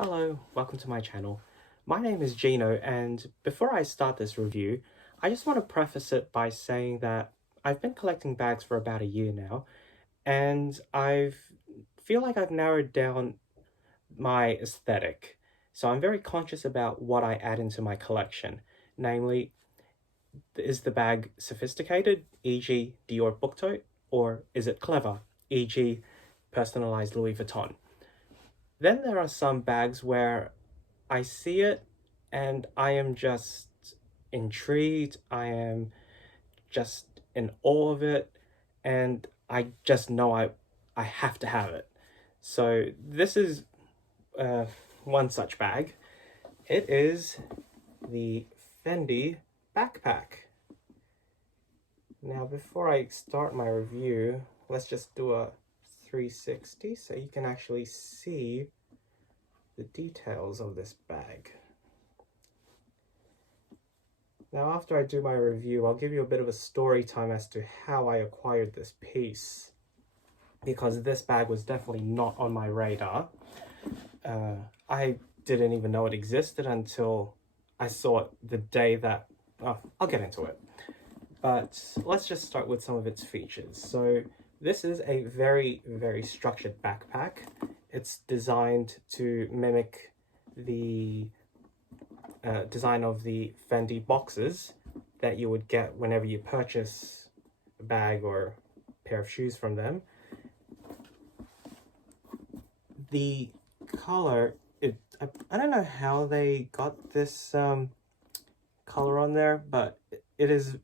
Hello, welcome to my channel. My name is Gino, and before I start this review, I just want to preface it by saying that I've been collecting bags for about a year now, and I feel like I've narrowed down my aesthetic. So I'm very conscious about what I add into my collection. Namely, is the bag sophisticated, e.g. Dior book tote, or is it clever, e.g. personalized Louis Vuitton? Then there are some bags where I see it and I am just intrigued. I am just in awe of it, and I just know I have to have it. So this is one such bag. It is the Fendi backpack. Now before I start my review, let's just do a 360 so you can actually see the details of this bag. Now after I do my review, I'll give you a bit of a story time as to how I acquired this piece, because this bag was definitely not on my radar. I didn't even know it existed until I saw it the day that, I'll get into it. But let's just start with some of its features. So this is a very, very structured backpack. It's designed to mimic the design of the Fendi boxes that you would get whenever you purchase a bag or a pair of shoes from them. The color, I don't know how they got this color on there, but it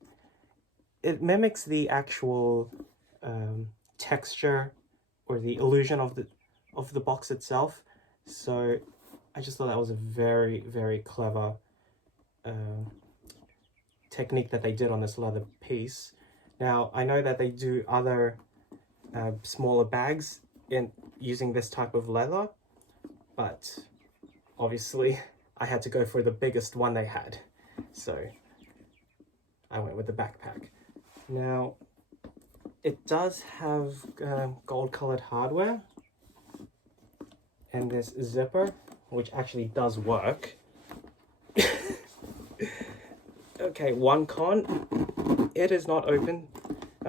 mimics the actual texture or the illusion of the box itself. So I just thought that was a very, very clever technique that they did on this leather piece. Now I know that they do other smaller bags in using this type of leather, but obviously I had to go for the biggest one they had, so I went with the backpack. Now it does have gold colored hardware and this zipper, which actually does work. Okay, one con, it is not open,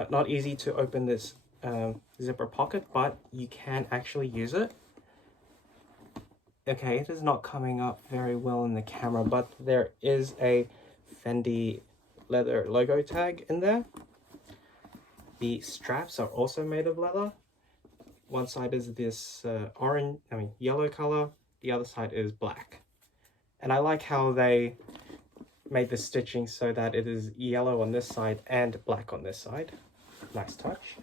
not easy to open this zipper pocket, but you can actually use it. Okay, it is not coming up very well in the camera, but there is a Fendi leather logo tag in there. The straps are also made of leather. One side is this yellow color, the other side is black. And I like how they made the stitching so that it is yellow on this side and black on this side. Nice touch.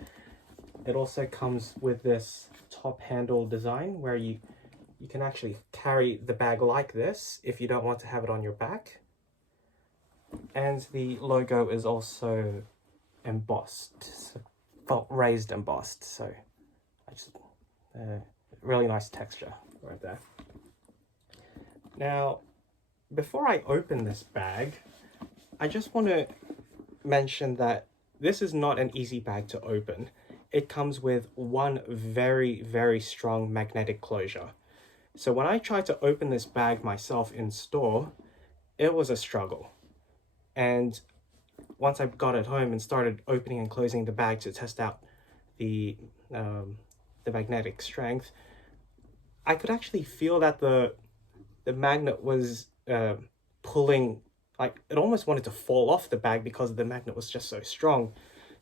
It also comes with this top handle design where you can actually carry the bag like this if you don't want to have it on your back. And the logo is also embossed, well, raised embossed, so really nice texture right there. Now before I open this bag, I just want to mention that this is not an easy bag to open. It comes with one very, very strong magnetic closure. So when I tried to open this bag myself in store, it was a struggle. And once I got it home and started opening and closing the bag to test out the magnetic strength, I could actually feel that the magnet was pulling, like it almost wanted to fall off the bag because the magnet was just so strong.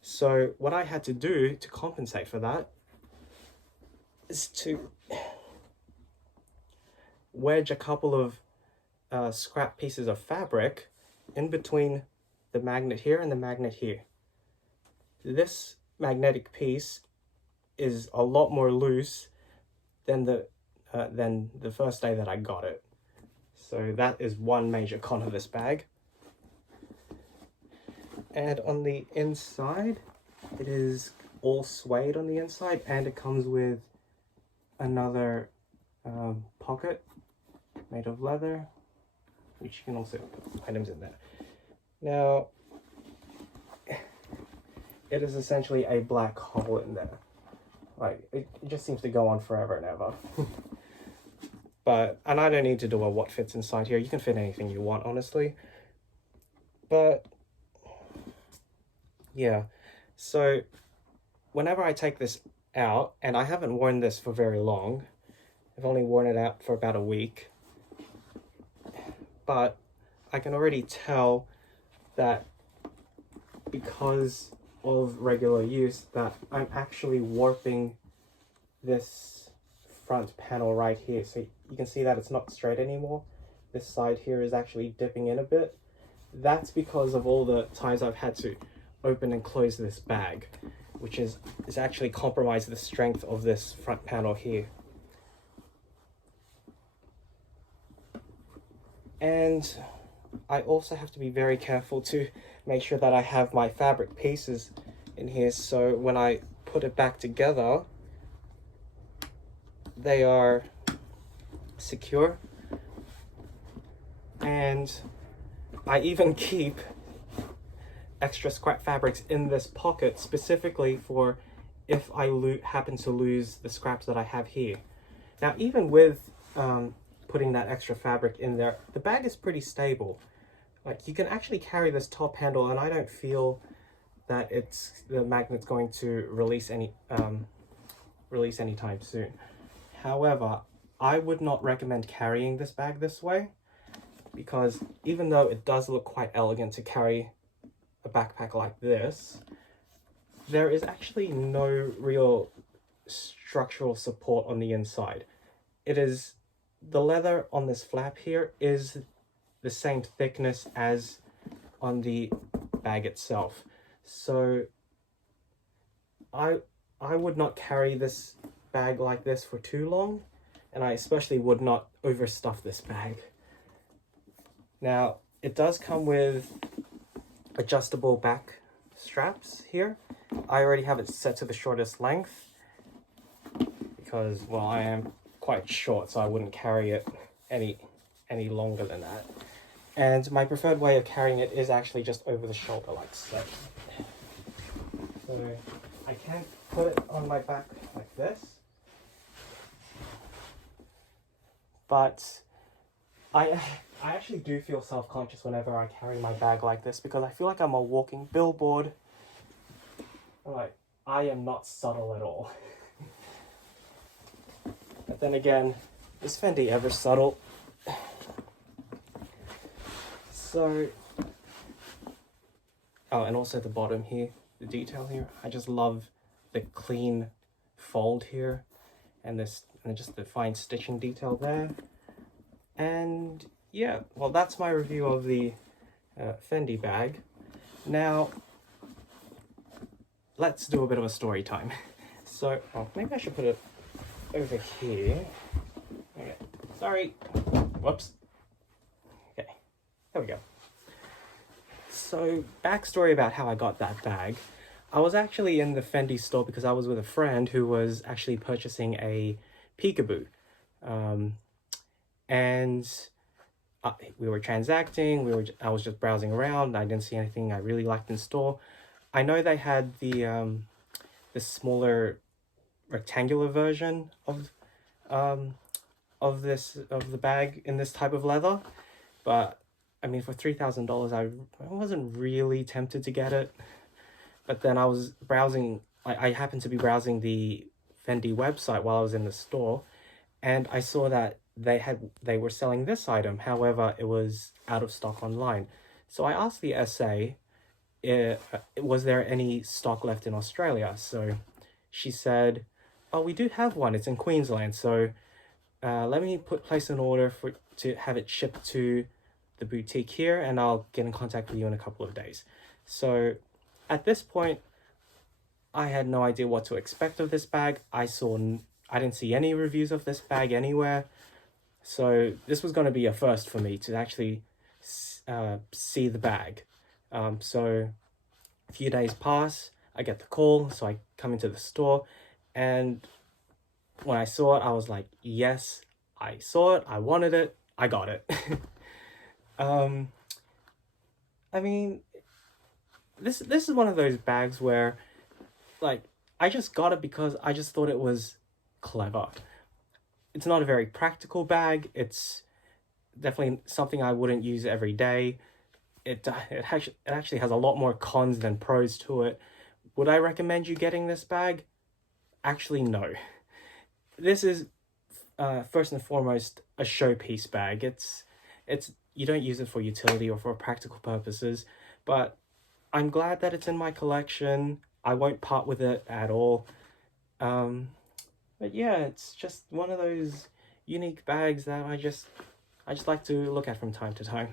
So what I had to do to compensate for that is to wedge a couple of scrap pieces of fabric in between the magnet here and the magnet here. This magnetic piece is a lot more loose than the first day that I got it. So that is one major con of this bag. And on the inside, it is all suede on the inside, and it comes with another pocket made of leather, which you can also put items in there. Now, it is essentially a black hole in there. Like, it just seems to go on forever and ever. and I don't need to do a what fits inside here. You can fit anything you want, honestly. But yeah, so whenever I take this out, and I haven't worn this for very long, I've only worn it out for about a week, but I can already tell that because of regular use that I'm actually warping this front panel right here. So you can see that it's not straight anymore. This side here is actually dipping in a bit. That's because of all the times I've had to open and close this bag, which is actually compromised the strength of this front panel here. And I also have to be very careful to make sure that I have my fabric pieces in here, so when I put it back together, they are secure. And I even keep extra scrap fabrics in this pocket specifically for if I happen to lose the scraps that I have here. Now, even with putting that extra fabric in there, the bag is pretty stable. Like, you can actually carry this top handle, and I don't feel that the magnet's going to release anytime soon. However, I would not recommend carrying this bag this way, because even though it does look quite elegant to carry a backpack like this, there is actually no real structural support on the inside. The leather on this flap here is the same thickness as on the bag itself. So I would not carry this bag like this for too long, and I especially would not overstuff this bag. Now, it does come with adjustable back straps here. I already have it set to the shortest length because, well, I am quite short, so I wouldn't carry it any longer than that. And my preferred way of carrying it is actually just over the shoulder like so. So I can put it on my back like this, but I actually do feel self-conscious whenever I carry my bag like this, because I feel like I'm a walking billboard. Like, I am not subtle at all. But then again, is Fendi ever subtle? So, oh, and also the bottom here, the detail here. I just love the clean fold here, and just the fine stitching detail there. And yeah, well, that's my review of the Fendi bag. Now, let's do a bit of a story time. So, maybe I should put it over here. Okay, sorry. Whoops. Okay, there we go. So, backstory about how I got that bag. I was actually in the Fendi store because I was with a friend who was actually purchasing a peekaboo. And we were transacting, I was just browsing around. I didn't see anything I really liked in store. I know they had the smaller rectangular version of the bag in this type of leather, but I mean, for $3,000 I wasn't really tempted to get it. But then I was browsing, I happened to be browsing the Fendi website while I was in the store, and I saw that they were selling this item. However, it was out of stock online. So I asked the SA, was there any stock left in Australia? So she said, oh, we do have one. It's in Queensland. So let me place an order to have it shipped to the boutique here, and I'll get in contact with you in a couple of days. So at this point, I had no idea what to expect of this bag. I didn't see any reviews of this bag anywhere. So this was going to be a first for me to actually see the bag. So a few days pass, I get the call, so I come into the store, and when I saw it, I was like, yes, I saw it, I wanted it, I got it. I mean, this is one of those bags where, like, I just got it because I just thought it was clever. It's not a very practical bag. It's definitely something I wouldn't use every day. It actually has a lot more cons than pros to it. Would I recommend you getting this bag? Actually, no. This is first and foremost a showpiece bag. It's you don't use it for utility or for practical purposes, but I'm glad that it's in my collection. I won't part with it at all. Um, but yeah, it's just one of those unique bags that I just like to look at from time to time.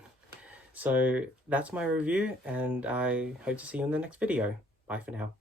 So that's my review, and I hope to see you in the next video. Bye for now.